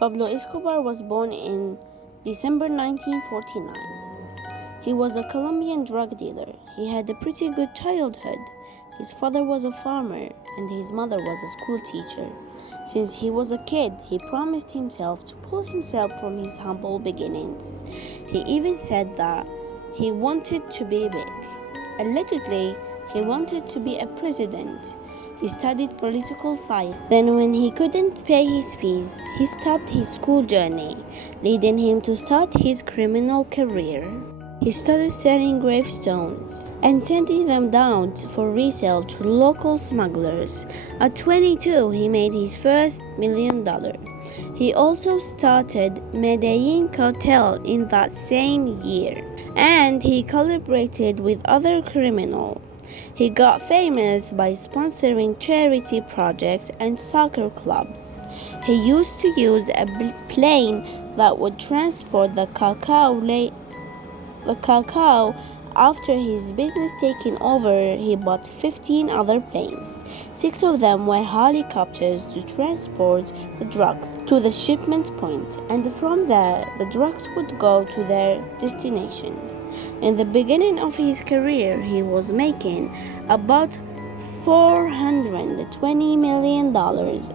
Pablo Escobar was born in December 1949. He was a Colombian drug dealer. He had a pretty good childhood. His father was a farmer and his mother was a school teacher. Since he was a kid, he promised himself to pull himself from his humble beginnings. He even said that he wanted to be big. Allegedly, he wanted to be a president. He studied political science. Then when he couldn't pay his fees, he stopped his school journey, leading him to start his criminal career. He started selling gravestones and sending them down for resale to local smugglers. At 22, he made his first $1 million. He also started Medellin cartel in that same year, and he collaborated with other criminals. He got famous by sponsoring charity projects and soccer clubs. He used to use a plane that would transport the cacao. After his business taking over, he bought 15 other planes. 6 of them were helicopters to transport the drugs to the shipment point, and from there, the drugs would go to their destination. In the beginning of his career, he was making about $420 million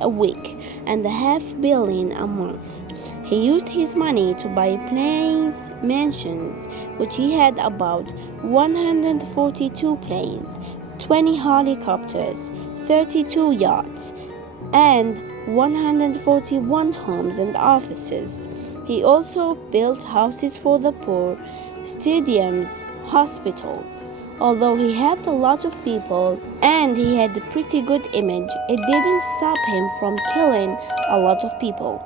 a week and $500 million a month. He used his money to buy planes, mansions, which he had about 142 planes, 20 helicopters, 32 yachts, and 141 homes and offices. He also built houses for the poor, stadiums, hospitals. Although he helped a lot of people and he had a pretty good image, it didn't stop him from killing a lot of people.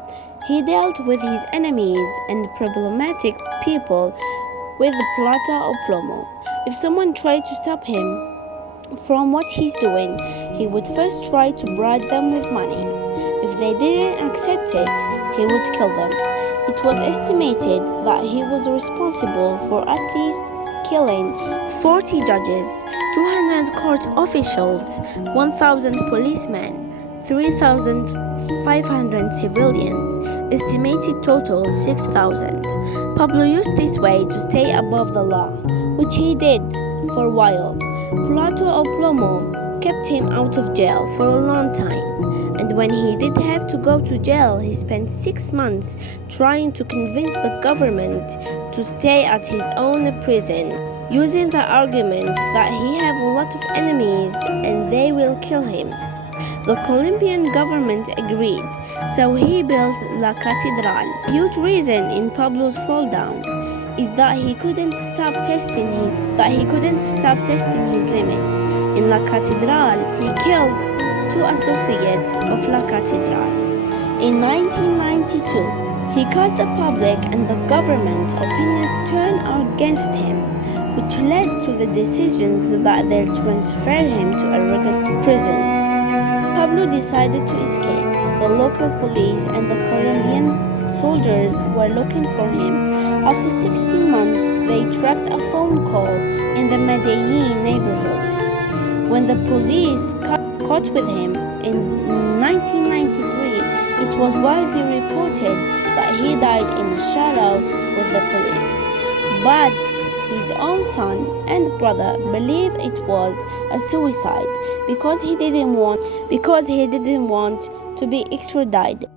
He dealt with his enemies and problematic people with plata o plomo. If someone tried to stop him from what he's doing, he would first try to bribe them with money. If they didn't accept it, he would kill them. It was estimated that he was responsible for at least killing 40 judges, 200 court officials, 1,000 policemen, 3,500 civilians, estimated total 6,000. Pablo used this way to stay above the law, which he did for a while. Plata o plomo kept him out of jail for a long time. And when he did have to go to jail, he spent 6 months trying to convince the government to stay at his own prison, using the argument that he have a lot of enemies and they will kill him. The Colombian government agreed, so he built La Catedral. A huge reason in Pablo's fall down is that he couldn't stop testing his limits. In La Catedral, he killed 2 associates of La Catedral. In 1992, he caused the public and the government opinions turn against him, which led to the decisions that they'll transfer him to a regular prison. Pablo decided to escape. The local police and the Colombian soldiers were looking for him. After 16 months, they tracked a phone call in the Medellin neighborhood. When the police caught with him in 1993, it was widely reported that he died in a shootout with the police. But his own son and brother believe it was a suicide because he didn't want to be extradited.